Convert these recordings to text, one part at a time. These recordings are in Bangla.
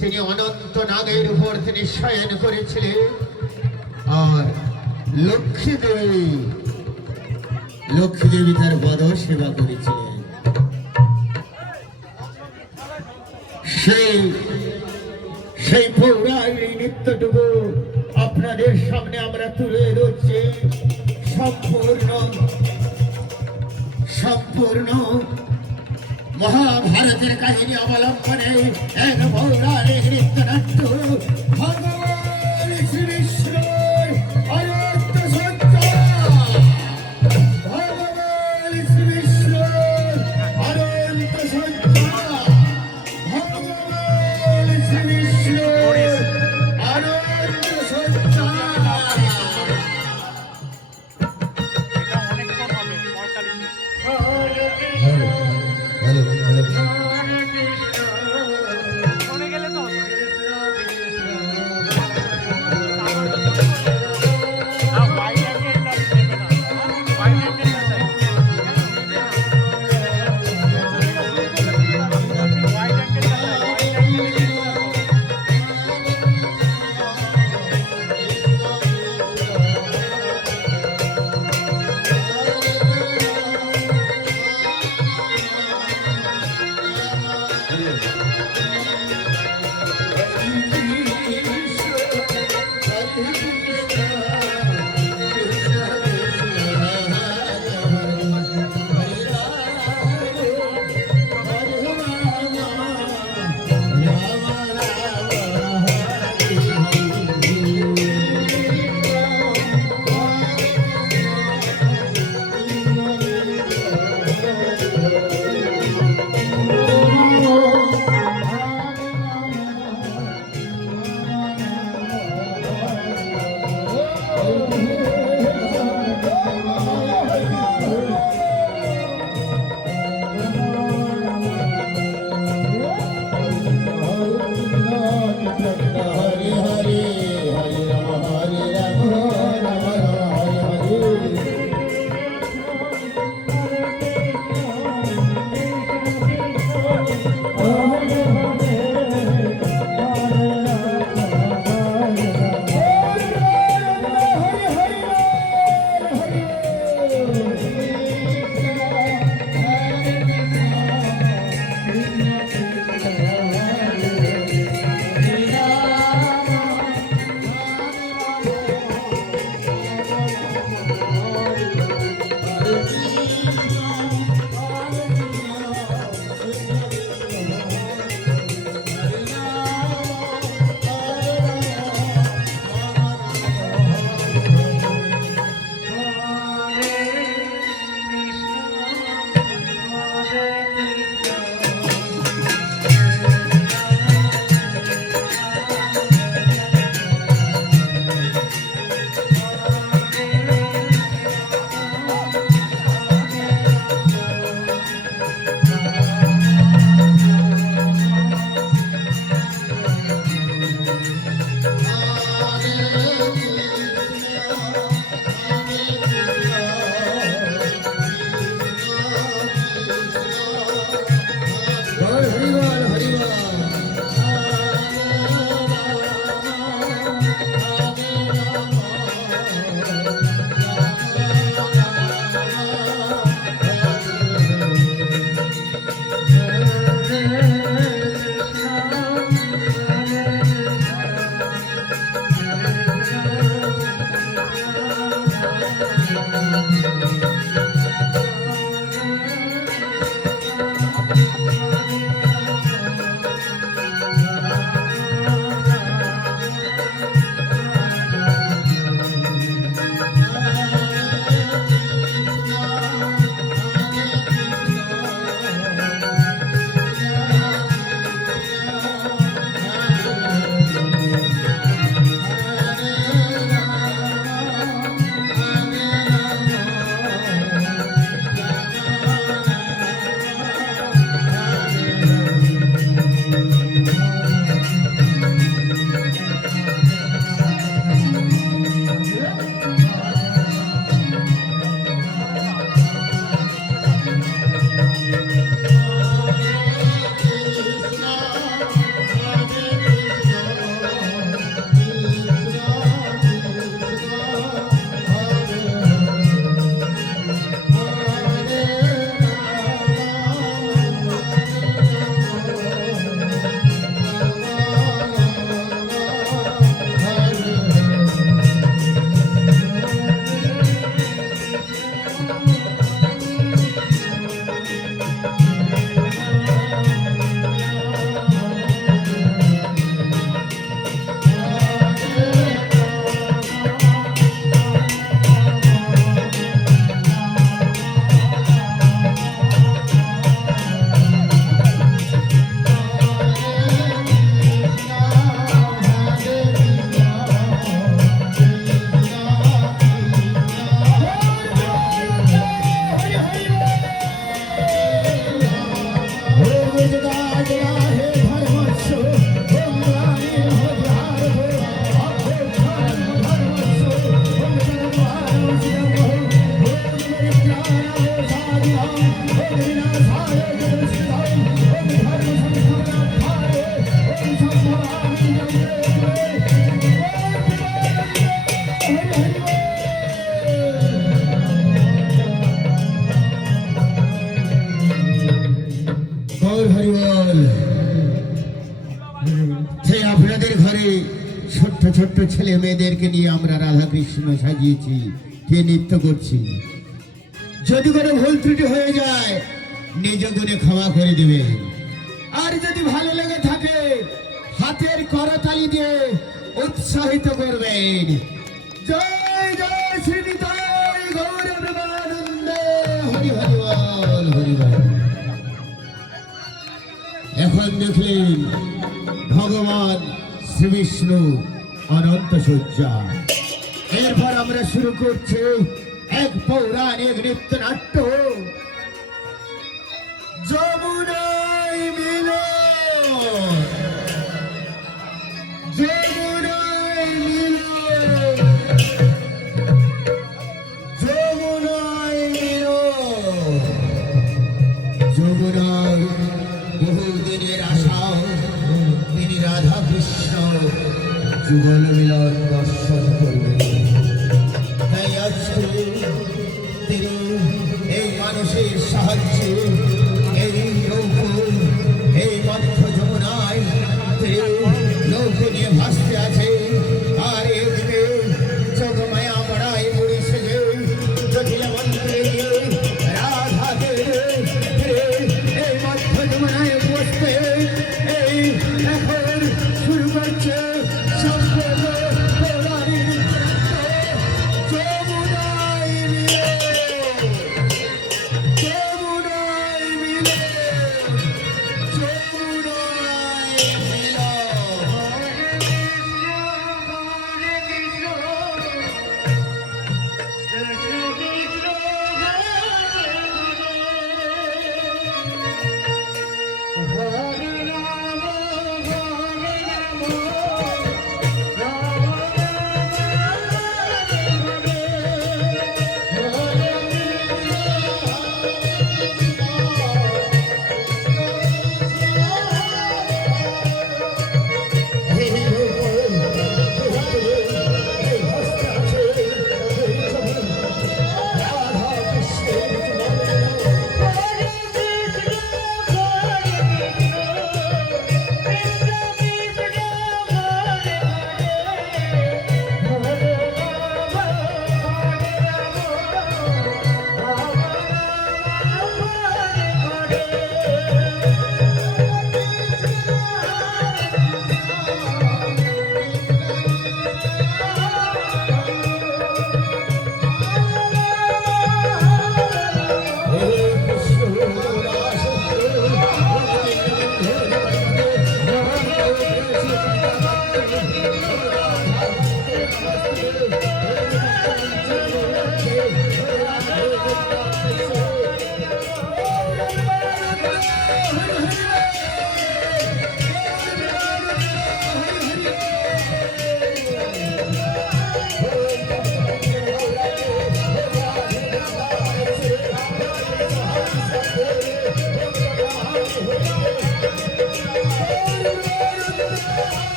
তিনি অনন্ত নাগের উপর তিনি শয়ন করেছিলেন। আর লক্ষ্মী দেবী তার বদ সেবা করেছিলেন। সেই পৌরাণিক নৃত্যটুকু আপনাদের সামনে আমরা তুলে ধরছি। সম্পূর্ণ মহাভারতের কাহিনী অবলম্বনে এক পৌরাণিক নৃত্যনাট্য ভগবান শ্রীকৃষ্ণের অনন্ত সঞ্চার। ভগবান শ্রীকৃষ্ণের অনন্ত সঞ্চার। ভগবান শ্রীকৃষ্ণের অনন্ত সঞ্চার। সেই আপনাদের ঘরে ছোট্ট ছোট্ট ছেলে মেয়েদেরকে নিয়ে আমরা রাধা কৃষ্ণ সাজিয়েছি, কে নৃত্য করছি। যদি কোনো ভুল ত্রুটি হয়ে যায় নিজ গুণে ক্ষমা করে দেবেন, আর যদি ভালো লেগে থাকে হাতের করতালি দিয়ে উৎসাহিত করবেন। জয় জয় শ্রী নিতাই গৌর প্রেমানন্দে, হরি হরি বল, হরি বল। এখন দেখলেন ভগবান শ্রী বিষ্ণু অনন্ত শয্যা। এরপর আমরা শুরু করছি এক পৌরাণিক নৃত্য নাট্য, যমুনায় মিলন, যমুনায় মিলন, যমুনায় মিলন। যমুনার বহুদিনের আশা তিনি রাধা কৃষ্ণ যুগল মিলন দর্শন করবেন। তাই আজকে তিনি এই মানুষের সাহায্যে এই নৌকো, এই মধ্য যমুনায় তিনি নৌকো নিয়ে ভাসতে আছে। আর এদিকে চোখমায়া পড়ায় মুড়ি সেজে জটিলা মন্ত্রে রাধাকে এই মধ্য যমুনায় বসতে এই এখন শুরু করছে সম্পূর্ণ পৌরাণিক যমুনায় মিলন, যমুনায় মিলন, যমুনায়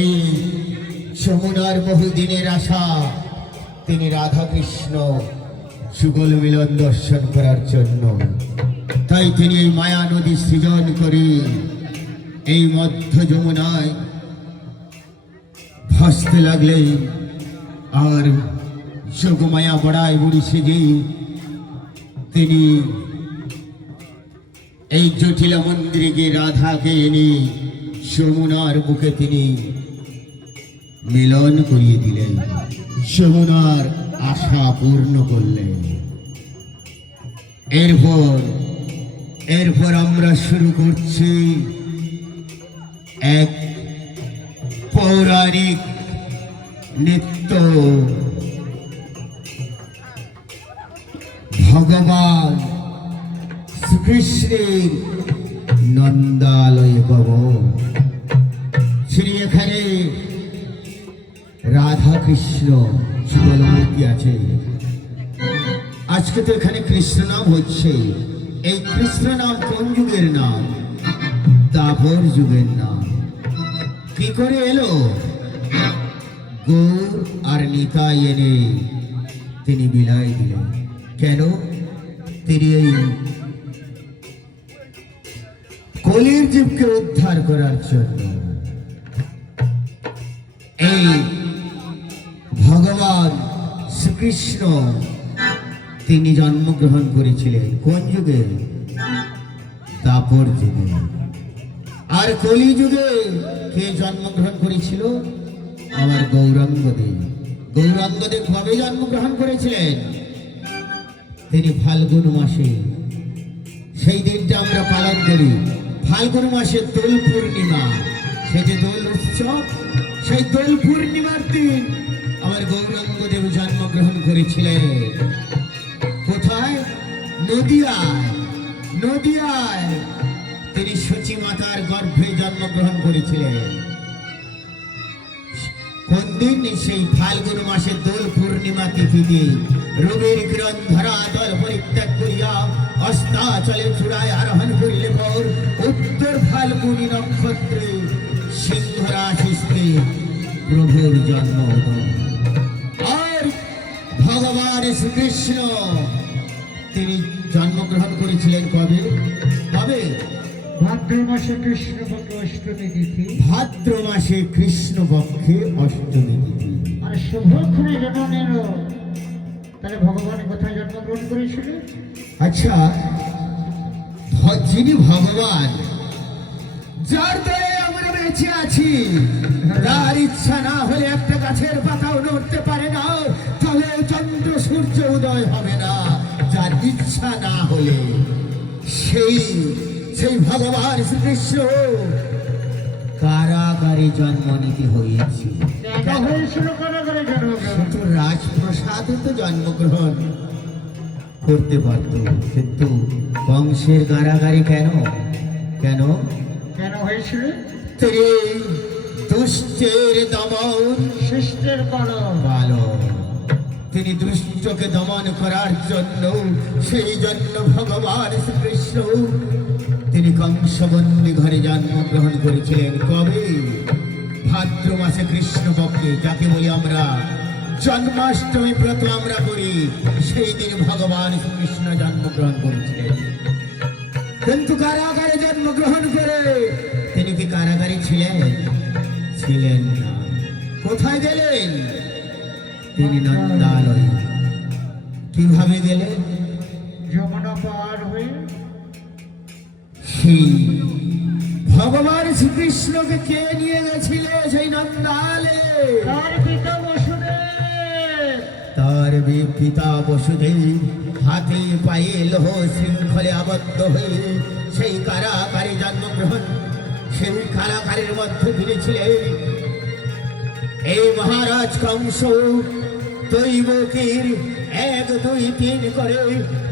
এই যমুনার বহুদিনের আশা তিনি রাধা কৃষ্ণ যুগল মিলন দর্শন করার জন্য। তাই তিনি এই মায়া নদী সৃজন করে এই মধ্য যমুনায় ভাসতে লাগলেন। আর যোগমায়া বড়ায় বুড়ি সেজেই তিনি এই জটিলা মন্দিরে গিয়ে রাধাকে এনে যমুনার বুকে তিনি মিলন করিয়ে দিলেন, যমুনার আশা পূর্ণ করলেন। এরপর আমরা শুরু করছি এক পৌরাণিক নৃত্য, ভগবান শ্রীকৃষ্ণের নন্দালয় ভবন। শ্রী এখানে রাধা কৃষ্ণ যুগল মূর্তি আছে। আজকে তো এখানে কৃষ্ণ নাম হচ্ছে। এই কৃষ্ণ নাম কোন যুগের নাম? দ্বাপর যুগের নাম। কি করে এলো? গৌর আর নিতাই এনে তিনি বিলাই দিলেন। কেন? তিনি এই কলির জীবকে উদ্ধার করার জন্য। এই ভগবান শ্রীকৃষ্ণ তিনি জন্মগ্রহণ করেছিলেন কোন যুগে? দাপর যুগে। আর কলি যুগে কে জন্মগ্রহণ করেছিল? আমার গৌরাঙ্গদেব। গৌরাঙ্গদেব কবে জন্মগ্রহণ করেছিলেন? তিনি ফাল্গুন মাসে। সেই দিনটা আমরা পালন করি ফাল্গুন মাসের দোল পূর্ণিমা। সেই যে দোল উৎসব, সেই দোল পূর্ণিমার দিন আমার গৌরাঙ্গদেব জন্মগ্রহণ করেছিলেন। কোথায়? নদিয়ায়। নদিয়ায় তিনি সচী মাতার গর্ভে জন্মগ্রহণ করেছিলেন। কোন দিন? সেই ফাল্গুন মাসের দোল পূর্ণিমা তিথিতে রবির কিরণ ধরা দল পরিত্যাগ করিয়া অস্তাচলে চূড়ায় আরোহণ করিলে পর উত্তর ফাল্গুনী নক্ষত্রে সিংহ রাশিতে প্রভুর জন্ম। আর ভগবান শ্রীকৃষ্ণ তিনি জন্মগ্রহণ করেছিলেন কবে? কবে? ভাদ্র মাসে কৃষ্ণপক্ষে অষ্টমী তিথি। ভাদ্র মাসে কৃষ্ণপক্ষে অষ্টমী তিথি। আর শুভক্ষণে জন্ম নিল। তাহলে ভগবান কোথায় জন্মগ্রহণ করেছিলেন? আচ্ছা, যিনি ভগবান, যার দয়ে আমরা বেঁচে আছি, তার ইচ্ছা না হলে একটা গাছের পাতাও নড়তে পারে না, তাহলে চন্দ্র সূর্য উদয় হবে না। যার ইচ্ছা না হলে সেই সেই ভগবান শ্রীকৃষ্ণ কারাগারে জন্ম নিতে হয়েছিল। হয়েছিল কারাগারে জন্মগ্রহণ। রাজপ্রসাদে তো জন্মগ্রহণ করতে পারত, কিন্তু কংসের কারাগারে কেন? কেন কেন হয়েছিল? তিনি দুষ্টের দমন, শিষ্টের পালন। তিনি দুষ্টকে দমন করার জন্য, সেই জন্য ভগবান শ্রীকৃষ্ণ তিনি কংসবন্দী ঘরে জন্মগ্রহণ করেছিলেন। কবে? ভাদ্র মাসে কৃষ্ণপক্ষে, যাকে বলি আমরা জন্মাষ্টমী ব্রত আমরা করি, সেই দিন ভগবান শ্রীকৃষ্ণ জন্মগ্রহণ করেছিলেন। কিন্তু কারাগারে জন্মগ্রহণ করে তিনি কি কারাগারে ছিলেন? ছিলেন না। কোথায় গেলেন? তিনি নন্দালয়ে। কিভাবে গেলেন? যমুনা পার হয়ে। সেই ভগবান শ্রীকৃষ্ণকে কে নিয়ে গেছিল সেই নন্দালে? তার পিতা বসুদেব। তার পিতা বসুদেব হাতে পায়ে লোহ শৃঙ্খলে আবদ্ধ হয়ে সেই কারাগারে জন্মগ্রহণ। সেই কারাগারের মধ্যে তিনি ছিলেন এই মহারাজ কংস। দৈবকীর 1, 2, 3 করে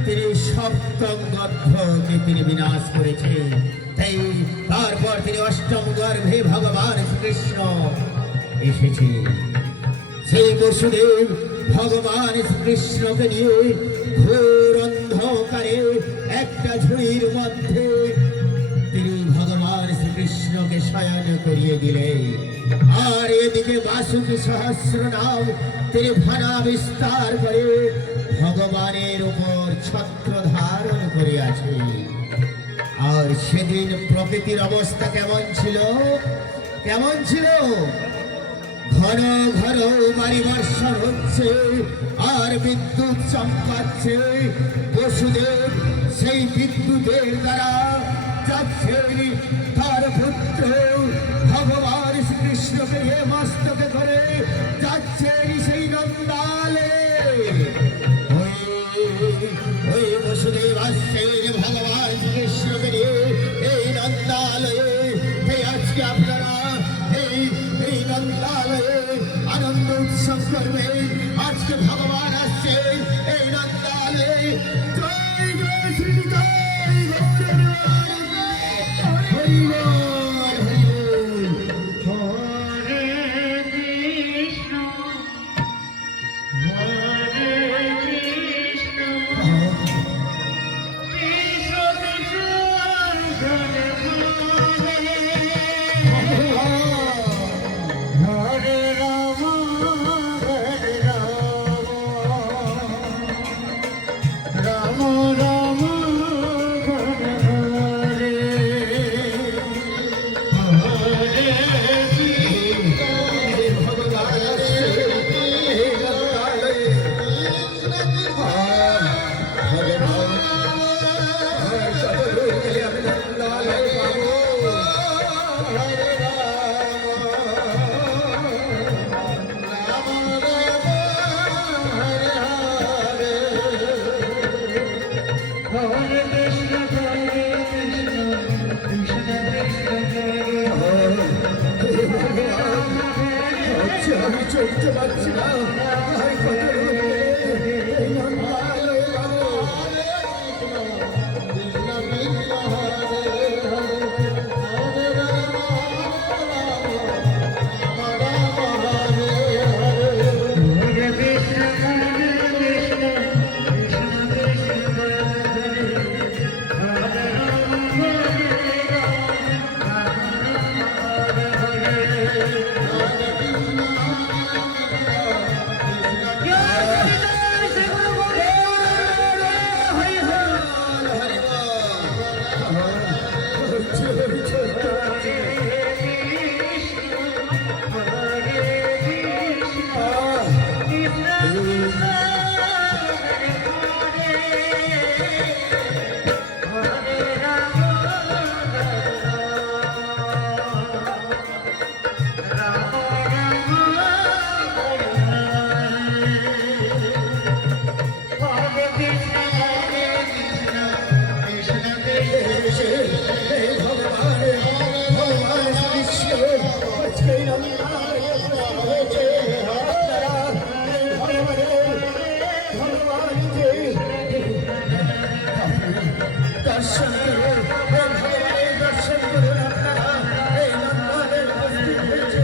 তিনি সপ্তম গর্ভকে তিনি বিনাশ করেছে। তাই তারপর তিনি অষ্টম গর্ভে ভগবান শ্রীকৃষ্ণ এসেছে। সেই বসুদেব ভগবান শ্রীকৃষ্ণকে নিয়ে ঘোর অন্ধকারে একটা ঝুড়ির মধ্যে তিনি ভগবান শ্রীকৃষ্ণকে শয়ন করিয়ে দিলেন। আর এদিকে বাসুকি সহস্র নাম তিনি ভানা বিস্তার করে ভগবানের উপর ছত্র ধারণ করে আছে। আর সেদিন প্রকৃতির অবস্থা কেমন ছিল? কেমন ছিল? ঘন ঘন বাড়ি বর্ষণ হচ্ছে আর বিদ্যুৎ চমকাচ্ছে। বসুদেব সেই বিদ্যুতের দ্বারা যাচ্ছে তার পুত্র ভগবান শ্রীকৃষ্ণকে নিয়ে মস্তকে করে যাচ্ছে সেই নন্দালে। ওই বসুদেব আসছেন ভগবান শ্রীকৃষ্ণকে নিয়ে এই নন্দালয়ে। আজকে আপনারা এই নন্দালয়ে আনন্দ উৎসব করবেন। আজকে ভগবান আসছে এই নন্দালয়ে। জয় জয় শ্রী নিতাই গৌর হরি বল, হরি বল। হরে কৃষ্ণ চলতে পারছি না, আর কত রোদে, এই নন্দালয়ে বাবা। দর্শন করুন, ভগবানের দর্শন করুন আপনারা, এই নন্দালয়ে উপস্থিত হয়েছে।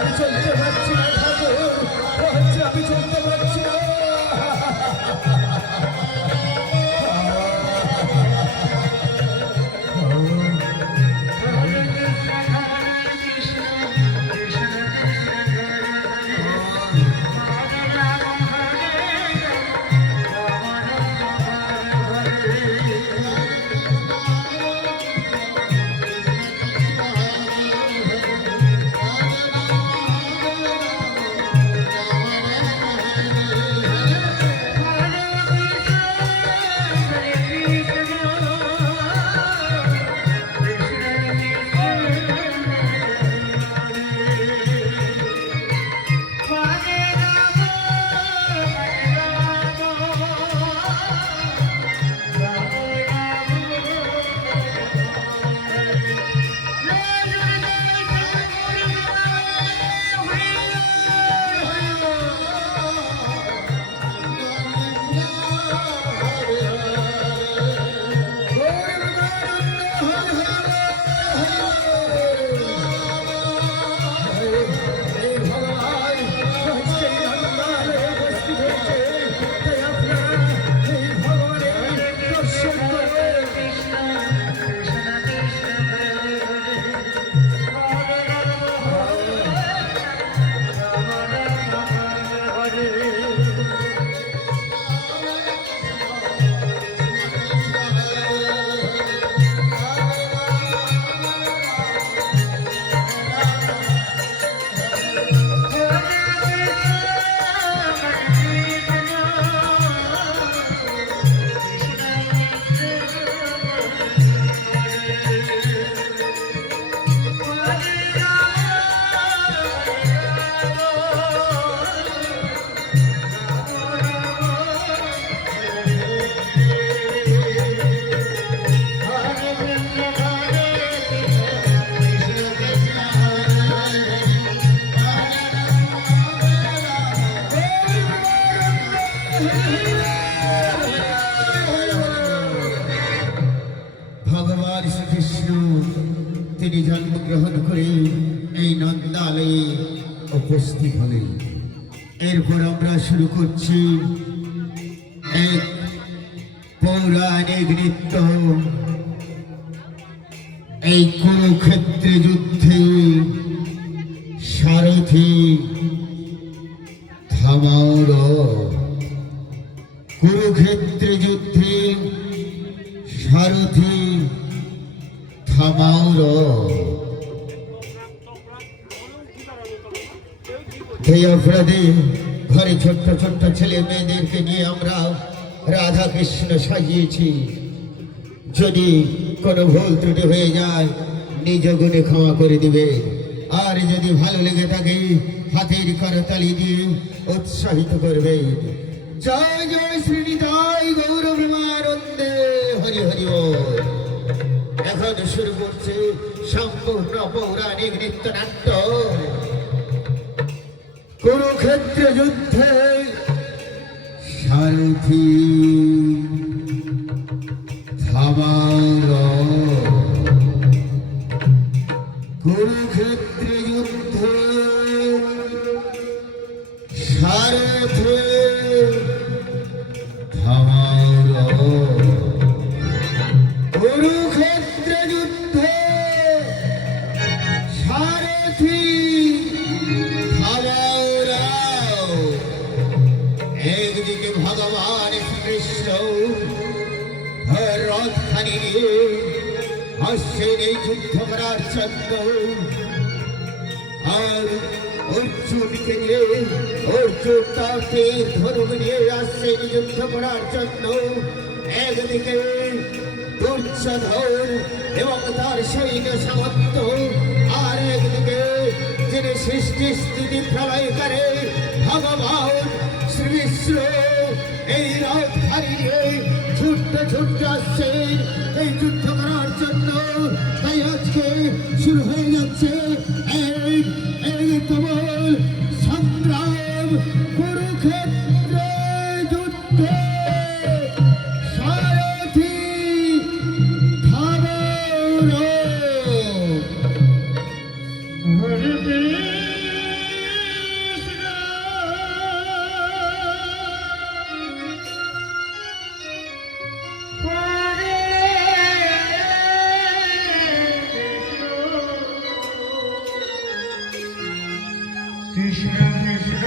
আমি চলতে পারছি না ঠাকুর, আমি চলতে পারছি না। ভগবান শ্রীকৃষ্ণ তিনি জন্মগ্রহণ করে এই নন্দালয়ে উপস্থিত হলেন। এরপর আমরা শুরু করছি এক পৌরাণিক নৃত্য। এই কুরুক্ষেত্রে যুদ্ধে সারথি থামাও রথ। কুরুক্ষেত্রে যুদ্ধে সারথি থামাও রথ। এই অপরাধে ঘরে ছোট্ট ছোট্ট ছেলে মেয়েদেরকে নিয়ে আমরা রাধা কৃষ্ণ সাজিয়েছি। যদি কোনো ভুল ত্রুটি হয়ে যায় নিজ গুণে ক্ষমা করে দিবে। আর যদি ভালো লেগে থাকে হাতের করতালি দিয়ে উৎসাহিত করবে। জয় জয় শ্রীনিতাই গৌর প্রেমানন্দে হরি হরি বল। এখন শুরু করছে সম্পূর্ণ পৌরাণিক নৃত্যনাট্য। কুরুক্ষেত্র যুদ্ধে সারথি থামাও রথ। কুরুক্ষেত্র যুদ্ধে সারথি থামাও রথ। কুরুক্ষেত্র যুদ্ধে সারথি থামাও রথ। একদিকে ভগবান কৃষ্ণ রথখানি নিয়ে আসছেন এই যুদ্ধ করার জন্য। আর অর্জুনকে নিয়ে অর্জুন তার তীর ধনুক নিয়ে আসছেন যুদ্ধ করার জন্য। একদিকে দুর্যোধন এবং তার সৈন্য সামন্ত, আর একদিকে যিনি সৃষ্টি স্থিতি প্রলয় করে ভগবান শ্রীকৃষ্ণ এই রথ হারিয়ে ছুটতে ছুটতে আসছেন এই যুদ্ধ করার জন্য। তাই আজকে শুরু হয়ে যাচ্ছে এই প্রবল সংগ্রাম। কুরুক্ষেত্র যুদ্ধে সারথি থামাও রথ। হরে কৃষ্ণ কৃষ্ণ কৃষ্ণ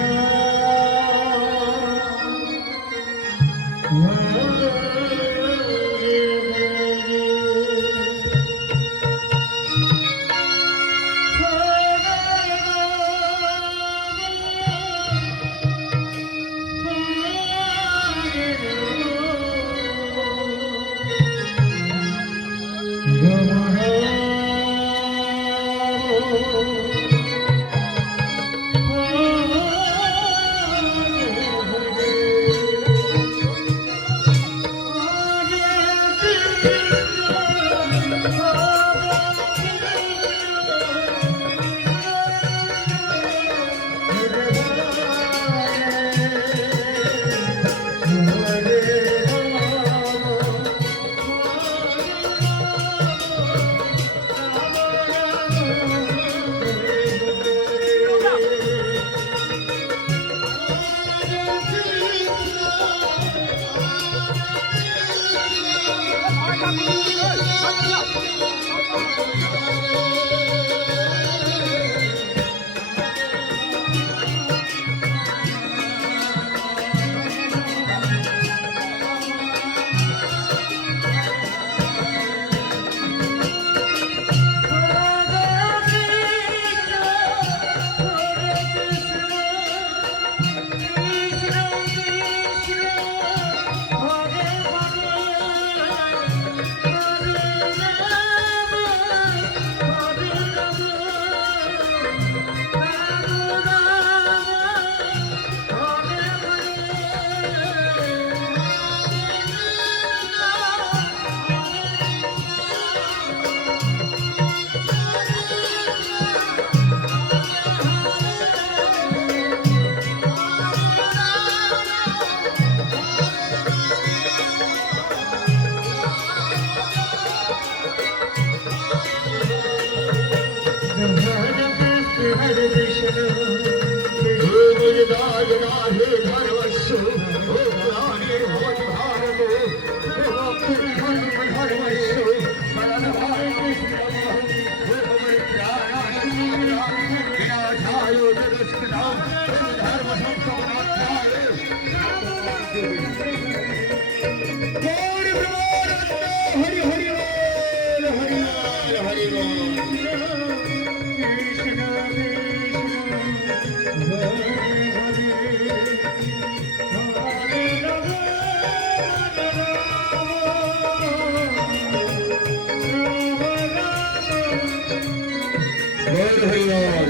গৌর হরিবল,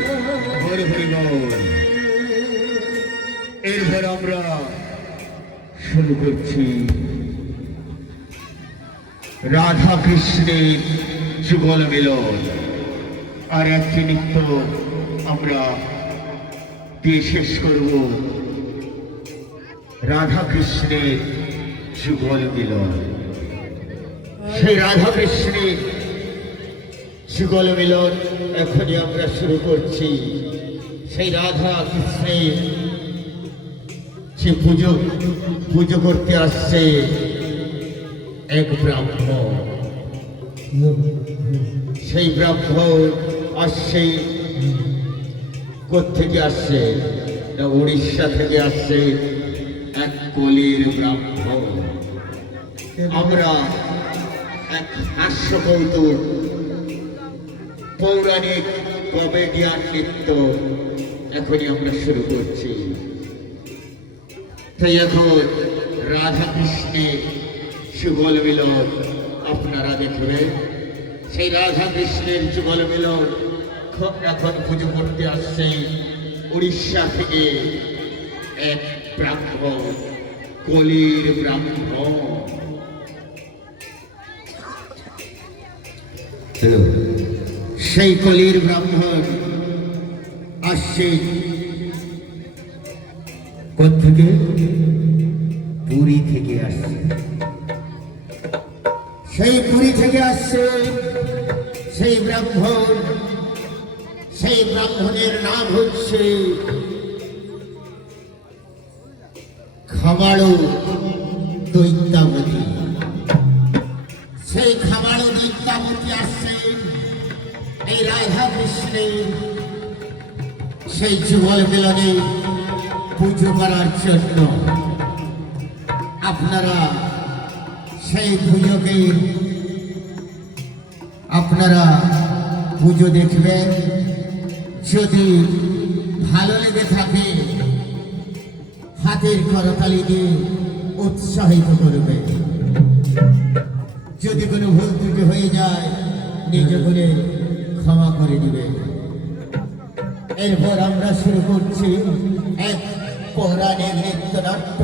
গৌর হরিবল। এরপর আমরা শুরু করছি রাধা কৃষ্ণের যুগল মিলন। আর একটি নৃত্য আমরা দিয়ে শেষ করব রাধা কৃষ্ণের যুগল মিলন। সেই রাধা কৃষ্ণের যুগল মিলন এখনই আমরা শুরু করছি। সেই রাধা কৃষ্ণের সে পুজো করতে আসছে এক ব্রাহ্মণ। সেই ব্রাহ্মণ আসছে কোত্থেকে আসছে না, উড়িষ্যা থেকে আসছে এক কলির ব্রাহ্মণ। আমরা এক হাস্যকৌতুক পৌরাণিক কমেডিয়ান নৃত্য এখনই আমরা শুরু করছি। তাই এখন রাধা কৃষ্ণের যুগল মিলন আপনারা দেখবেন। সেই রাধা কৃষ্ণের যুগল মিলন এখন পুজো করতে আসছে উড়িষ্যা থেকে এক ব্রাহ্মণ, কলির ব্রাহ্মণ। সেই কলির ব্রাহ্মণ আসছে কোত্থেকে? পুরী থেকে আসছে। সেই পুরী থেকে আসছে সেই ব্রাহ্মণ। সেই ব্রাহ্মণের নাম হচ্ছে খামাড়ো দৈত্যাবতী। সেই খামাড়ো দৈত্যাবতী আসছে এই রাধা কৃষ্ণের সেই যুগল মিলনে পুজো করার জন্য। আপনারা সেই পুজোকে আপনারা পুজো দেখবেন। যদি ভালো লেগে থাকে হাতের করতালি দিয়ে উৎসাহিত করবে। যদি কোনো ভুল ত্রুটি হয়ে যায় নিজে করে ক্ষমা করে দিবে। এরপর আমরা শুরু করছি এক পৌরাণিক নৃত্যনাট্য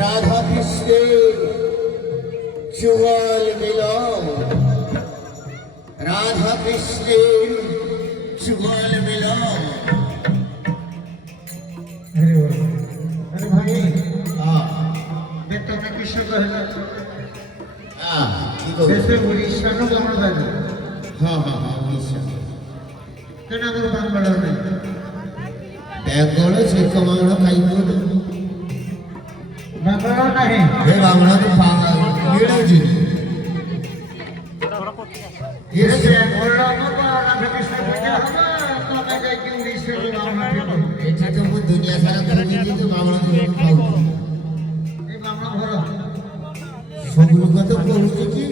রাধা কৃষ্ণের যুগল মিলন। রাধা কৃষ্ণের যুগল মিলন। अरे भाई मैं तो मैं कृष्ण कहला जैसे उड़ीसा नो बामण भाई हाँ हाँ हाँ उड़ीसा केना कर बामण ने बेंगल से कमांड खाई बोल बामण नहीं ये बामण तो पागल लीडर जी ये से बोलना मत राधा कृष्ण पूजा हम तो मैं जाई कि उड़ीसा नो बामण এটা তো পুরো দুনিয়া সারা করে দিয়েছে তো বামণ তো খাও। এই বামণ ঘর সবগুলো কত করছে কি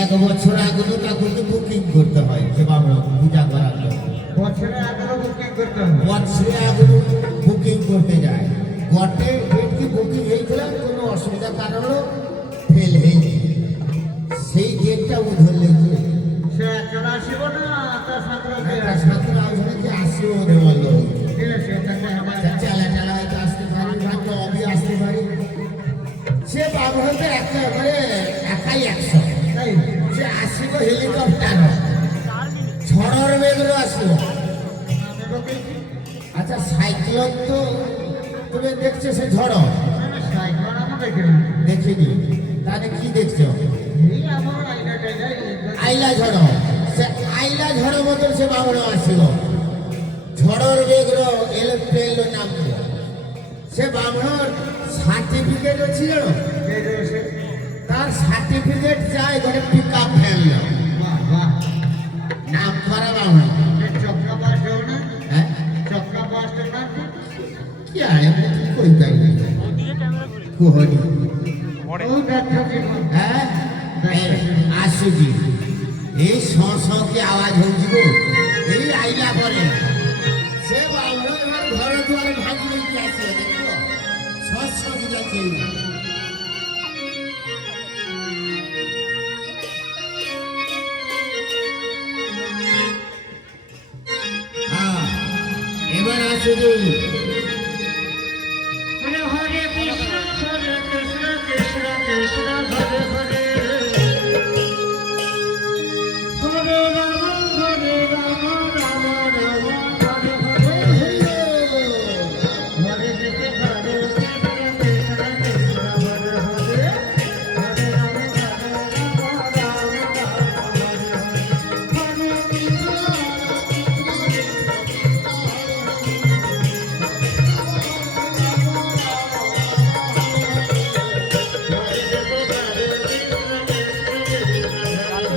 এক বছর আগে তো ঠাকুরকে বুকিং করতে হয় যে বামণ পূজা করার জন্য। বছরে আগে বুকিং করতে হবে। বছরে আগে বুকিং করতে যায়। গটে ডেটটি বুকিং হয়েছিল, কোনো অসুবিধার কারণে ফেল হয়েছে। সেই ডেটটা ও ধরলেছে সে একজন আসিব না তার সাথে ছাত্র আলোচনাকে আসে ও ধরল। ঠিক আছে তাকে চালা চালা হয়তো আসতে পারি, ভাগ্য অবি আসতে পারি। সে বাবুতে একেবারে একাই 100। তাই সে আসিব হেলিকপ্টার, ঝড়র বেগরে আসিব। আমি বলি আচ্ছা সাইক্লোন তো তুমি দেখছো, সে ঝড় আমি সাইকেল আমি দেখিনি দেখিনি, তাহলে কি দেখছো? এই আমার আইনাটা যাই আইলা ঝড়। সে আইলা ঝড় মতন সে বাবুরা আসিব। ঝড়র বেগর এরোপ্লেন নাম সে বাবুর সার্টিফিকেট ছিল। এই রয়েছে তার সার্টিফিকেট চাই ঘরে পিক আপ ফেলল। বাহ বাহ নাম করা বাবুরা। এই চক্কা পাস দেও না হ্যাঁ চক্কা পাস দেও না কি আরে কই তাই কোহনি ও দেখা জীবন হ্যাঁ আসুজি এই কি আওয়াজ হচ্ছে গো। এই আইলা পরে সে বাবুরা এবার ঘরে দুয়ারে ভাঙি লইতে আসে দেখো কি যাচ্ছে। শুধু হরে হরে কৃষ্ণ হরে কৃষ্ণ কৃষ্ণ কৃষ্ণ হরে হরে হরে রাম রাম রাম হরে হরে হরে কৃষ্ণ হরে কৃষ্ণ কৃষ্ণ কৃষ্ণ হরে হরে হরে রাম রাম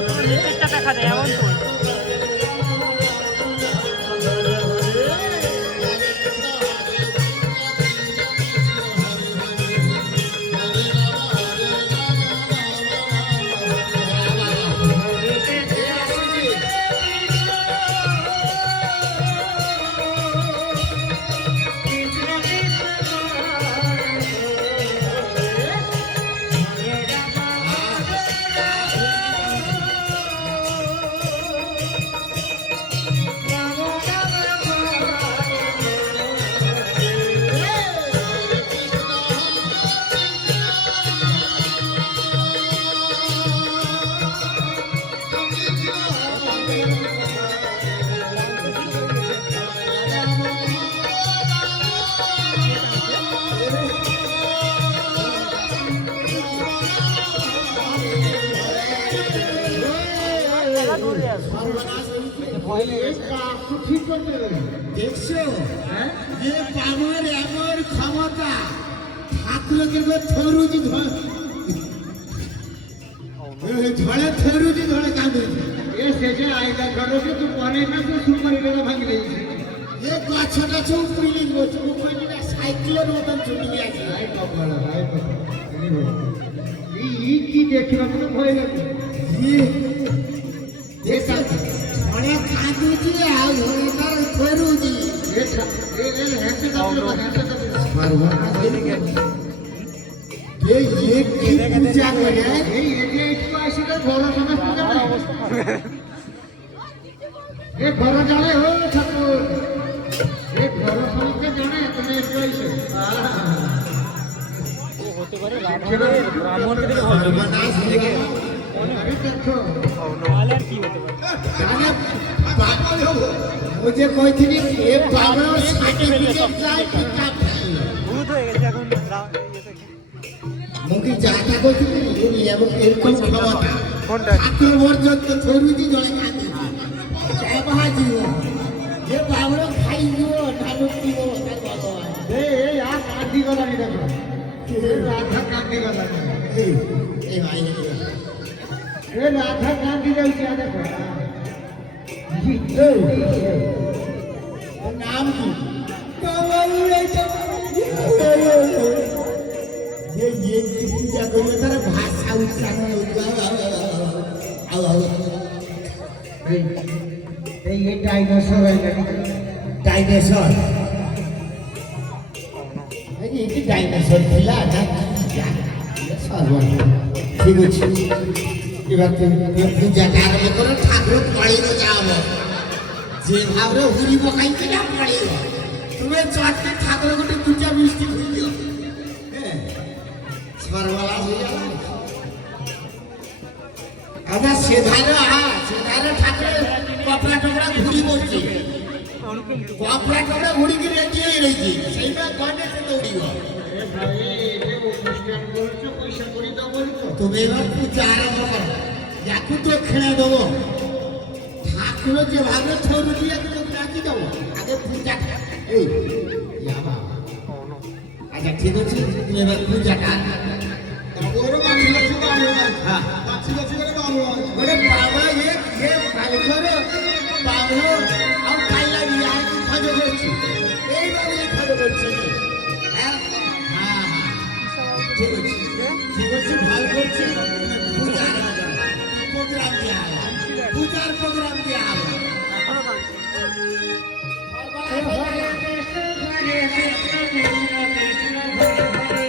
হরে টাকা দেয় এমন তো ঠিক করতে দেখছো হ্যাঁ যে আমার এমন ক্ষমতা ঠাকুরকে থরুজি ঝড়ে থরুজি ধরে কাঁদুছি এ শেষে আইলা ঘরকে তো পরে না তো সুপারি ডোলা ভাঙি দিয়েছে এ গছটা চৌপুরি লিখবো চৌপুরিটা সাইকেলের মতন ছুটি গেছে হাই কপাল হাই কপাল এই কি দেখছিলাম তো ভয় লাগে দেখছো ঝড়ে কাঁদুছি আর তার থরুজি হ্যাঁ পূজা করে এই এটি একটু আসলে বড় সমস্ত জানে এ বড় জানে ও ঠাকুর এ বড় সমস্ত জানে তুমি একটু আইসো হতে পারে ব্রাহ্মণকে দেখে ভয় দেখে আরে দেখো তাহলে আর কি হতে পারে জানে মুঝে কইছিলি এ বাবা সার্টিফিকেট চাই পিকআপ ভূত হয়ে গেছে এখন মুখে জায়গা কইছিলি উনি এবং এরকম ক্ষমতা কোনটা ঠাকুর পর্যন্ত থরুজি জলে কাঁদে জয় মহাজীব যে বাবা খাই দিব ঢালুক দিব তার ভগবান এই আর কান্দি গলা নি দেখো রাধা কান্দি গলা এই ভাই এ রাধা কান্দি যাচ্ছে দেখো ওর নাম কি বাবা উড়ে যে পূজা করবে তার ভাষা উচ্চারণ এই ডাইনোসর হয়ে গেল ডাইনোসর এটি ডাইনোসর ছিল না ঠিক আছে এবার পূজাটা আরম্ভ করো ঠাকুর পড়িব যাব যে ভাবরে হুড়ি পকাইতে না পড়িব তুমি চটকে ঠাকুর গোটে পূজা মিষ্টি খুঁজিও সর্বলা হয়ে যাবে আচ্ছা সেধারে সেধারে ঠাকুরের কপড়া টপড়া ঘুরি বলছি কপড়া টপড়া ঘুরি কি রেখে রয়েছি সেইটা গণেশে দৌড়িব এ ভাই এ অনুষ্ঠান করছো পয়সা করি দাও বলছো তুমি এবার পূজা আরম্ভ করো যাকে দক্ষিণে দেবো ঠাকুর যেভাবে থরু দিয়ে রাখি দেবো আগে পূজা এই বাবা আচ্ছা ঠিক আছে তুমি এবার পূজাটা ওরে বাবা এ বালঘর বাবু আর পাইলা নিয়ে আর কি খোঁজ করছি এইভাবে খোঁজ করছি হ্যাঁ হ্যাঁ ঠিক আছে ঠিক আছে ভালো করছি পূজা প্রোগ্রাম দেওয়া হবে পূজার প্রোগ্রাম দেওয়া হবে হরে কৃষ্ণ হরে কৃষ্ণ কৃষ্ণ কৃষ্ণ হরে হরে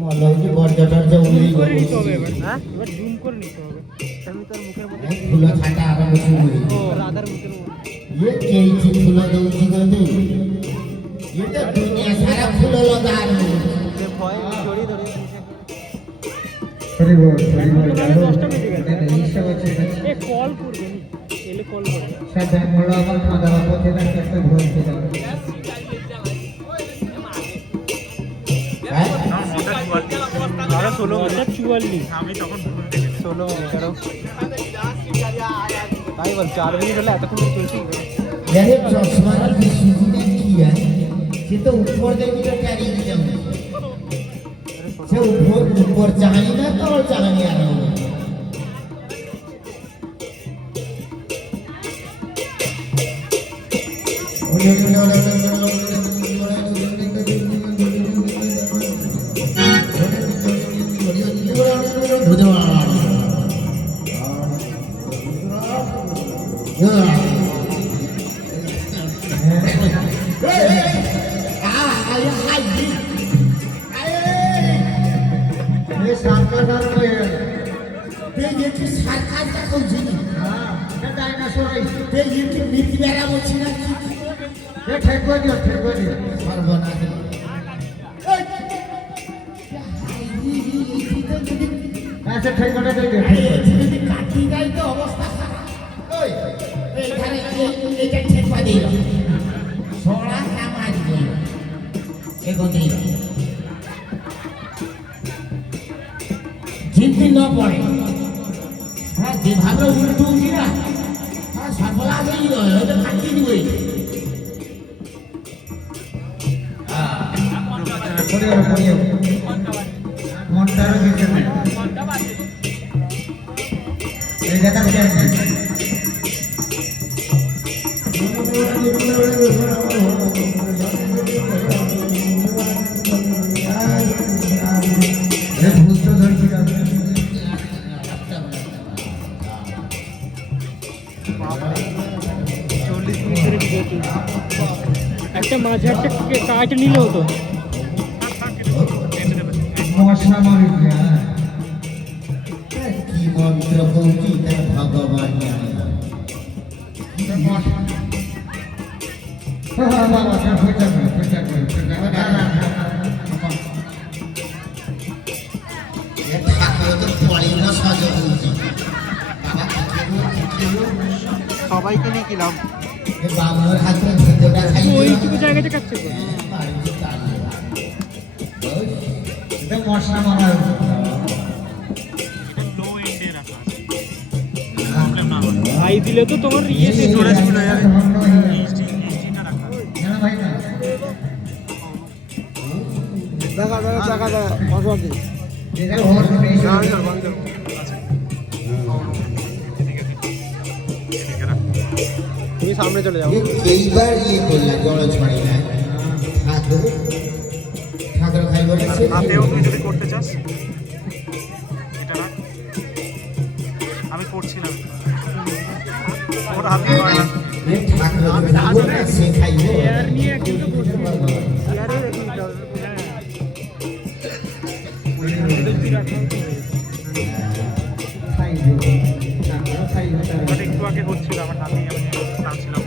মনে হয় যে বর্জাটার যে উনি করে নিতে হবে এবার হ্যাঁ এবার জুম করে নিতে হবে তাহলে তার মুখের মধ্যে ফুলো থাকা আরো বেশি উড়ি ও রাধার মুখের মধ্যে ये केची फूल दउची गदे ये तो दुनिया सारा फूल लगा रही যে ভয় জড়ি ধরে সরি বল তাহলে 10টা বেজে গেছে ইচ্ছা হচ্ছে এ কল করবে নি এলে কল করবে সাথে বড় আমার খাওয়া দাওয়া করতে না করতে ভুল হয়ে যাবে আরো 16:44 আমি তখন 16 কারো তাই বল 4 মিনিট হলে এতক্ষণ চলছে यार चश्मा की सूजी ने किया ये तो ऊपर देखी तो क्या नहीं किया से ऊपर चाहनी ना तो और चाहनी आ रहा हूँ ये सामने में ते ये की सरकार का कोई जी हां ये डायनासोर है ते ये की नीति बेरा बोची ना ये ठेको दियो सर्वना ऐसे ठेको ना दे যদি কাটি যায় তো অবস্থা খারাপ ওই এইখানে এইটা ঠেকবা দিল সোড়া কামাই দিল এগোতে জিনতি ন পড়ে হ্যাঁ যেভাবে উল্টো উঠি না হ্যাঁ সফল আগেই হয়তো কাটি দিবই করিও মনটারও কিছু নেই এই দেখা যায় ये भूत तो धर की जाते हैं একটা মাঝে একটা কাট নিলে হতো मौसम और क्या কি মন্ত্র কৌছি তার ভগবান জানে हाँ बाबा क्या पूछा ঠাকুর তো পড়ে না সাজ কৌছি সবাইকে নিয়ে কিলাম বাবুর হাতে ভিতরটা খাই ওইটুকু জায়গাতে কাটছে তো ये मौसम और ভাই দিলে তো তোমার ইয়েতে স্টোরেজ ফুল হয়ে যাবে भाई ना টাকা অসুবিধা ये और नहीं তুমি সামনে চলে যাও এইবার ইয়ে করলাম জল ছড়াই না ঠাকুর ঠাকুর খাইব না সে হাতেও তুই যদি করতে চাস এটা না আমি করছিলাম ওর হাতে হয় না ঠাকুর খাইব না সে খাইব এয়ার নিয়ে একটু তো করতে পারবো এয়ারের একটু বাট একটু আগে হচ্ছিল আমার হাতেই আমি টানছিলাম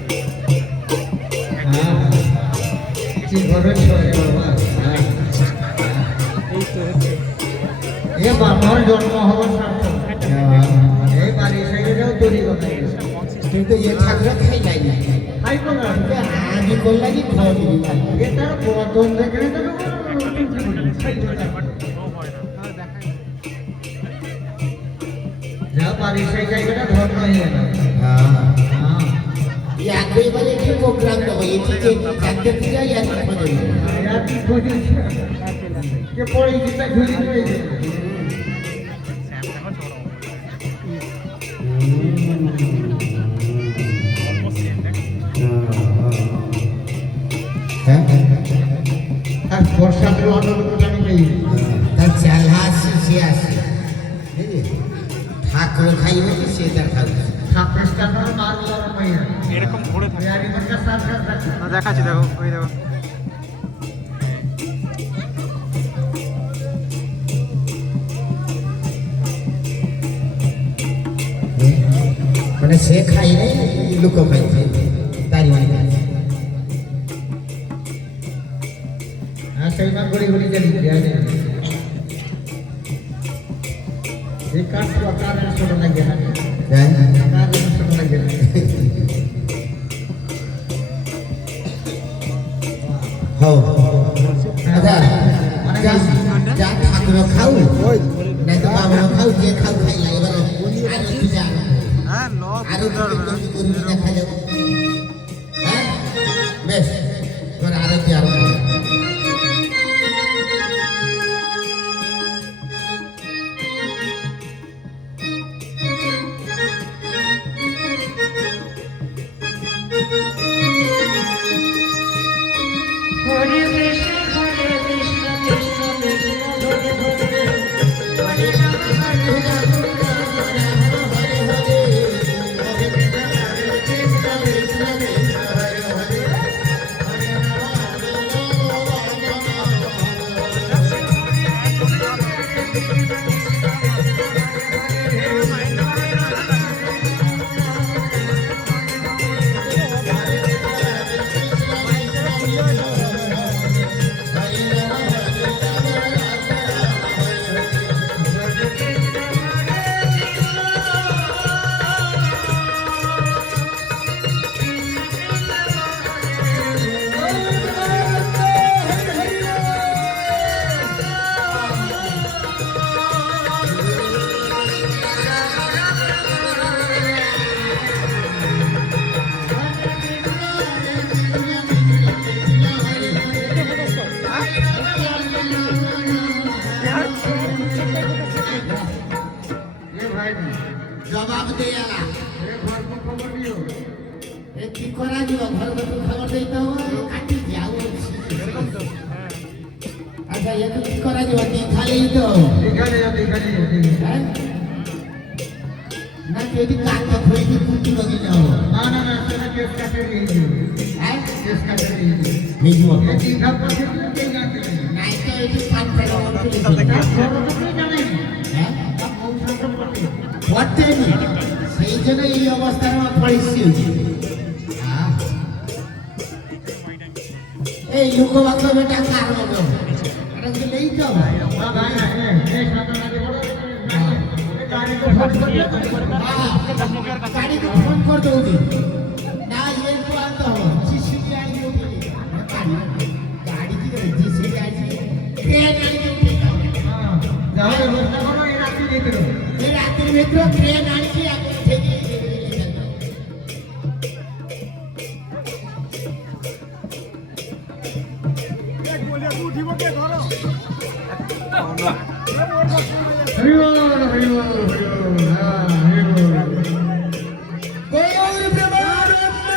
ये बाबर जन्म हवा ये बारी से तैरी करते কিন্তু এ ঠাকুর খাই নাই না खाई को ना আগে করলে কি খাওয়া দিবি না ये तार बदन देखने तो जा बारी से जाएगा धर्म ही है ना हां একই বলে কি প্রোগ্রাম দেবো এই থেকে একতে ফিরে যাই यार की कोशिश के पड़ी कितना झूली में আর বর্ষা করে অন্যরকম জানি নেই তার চাল হাসি সে আসে ঠাকুর খাইব সে তার খাবে ছাব্বিশ টাকার মাল লড় মাইয়া এরকম ঘুরে থাকে यार इनका साथ साथ দেখাচ্ছি দেখো ওই দেখো মানে সে খাই নাই, লোক খাইছে, তাই মানে খাইছে। সেইবার গড়ি গড়ি গেলি এই কাঠ কার ছোট লাগে না, হ্যাঁ কার ছোট লাগে না। হও আচ্ছা, যা ঠাকুর খাও না তো বাবা খাও, যে খাও খাইলা। এবার আর কি জানো, হ্যাঁ ল আরো দেখা যাবে। হ্যাঁ বেশ, এবার আরতি আরম্ভ করো। হরে কৃষ্ণ কৃষ্ণ কৃষ্ণ হরে হরে হরে রাম হরে রাম রাম রাম হরে হরে হরে কৃষ্ণ কৃষ্ণ কৃষ্ণ হরে হরে হরে জবাব দেয়া ঘর খবর দিও। এ কি করা যাব, ঘর বসে খবর দিতে হবে, কাটি যাও। আচ্ছা এত কি করা যাব, দেখালেই তো এখানে হ্যাঁ? না যদি কাকা খুঁজে কুটি লগে যাও, না না না সেটা কেস কাটে দিয়ে দিও, হ্যাঁ কেস কাটে দিয়ে দিও। এই যে এই দীঘা পথে কে জানতে নাই তো এই যে পাঁচটা খবর তার বড় তো কেউ জানেন, হ্যাঁ তার বউ শাসন করতে। ঘটেনি, সেই জন্য এই অবস্থার আমার পরিস্থিতি হয়েছে। এই লোকবাক্য বেটা কার হবে, এটা কি নেই তো ভাই না এই শাসন আগে বড় গাড়ি তো ফোন করতে গাড়িকে ফোন করে দৌড়ি না, এই তো আনতে হবে জিসি গাড়ি উঠে গাড়ি কি করে জিসি গাড়ি ট্রেন আনতে উঠে যাও ব্যবস্থা করো এই রাত্রি যেতে দেবো। এই রাতের ভিতরে ট্রেন আনছি এখন থেকে হরি বল হরি বল হরি বল হ্যাঁ হরি বল। গৌর প্রেমানন্দ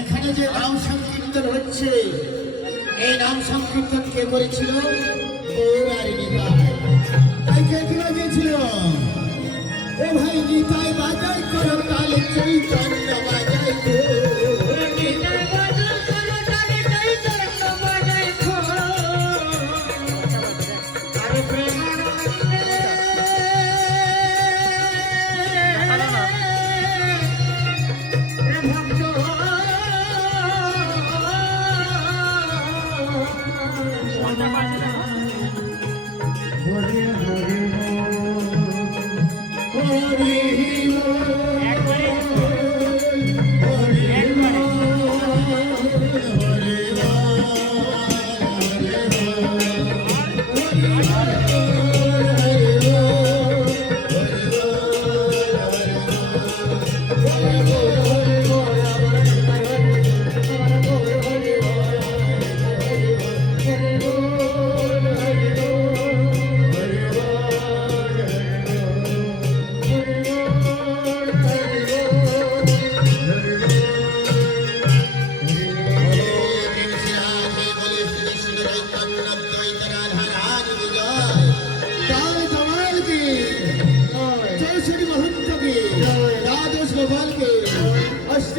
এখানে যে নাম সংকীর্তন হচ্ছে, এই নাম সংকীর্তন কে করেছিল? গৌর আর নিতাই। তাই কে কি বাজিয়েছিল? ও ভাই নিতাই বাজাই করো তালে, চৈতন্য বাজাই গো।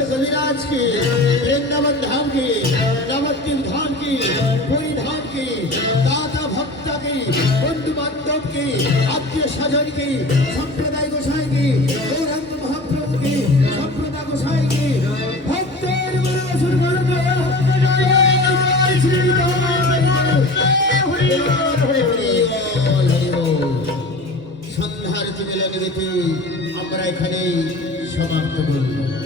कविराज की, वृंदावन धाम की, नवद्वीप धाम की, पूरी धाम की, दाता भक्त के কি, বন্ধু বান্ধব কি, আত্মীয় স্বজন কি, সম্প্রদায় গোসাই কি,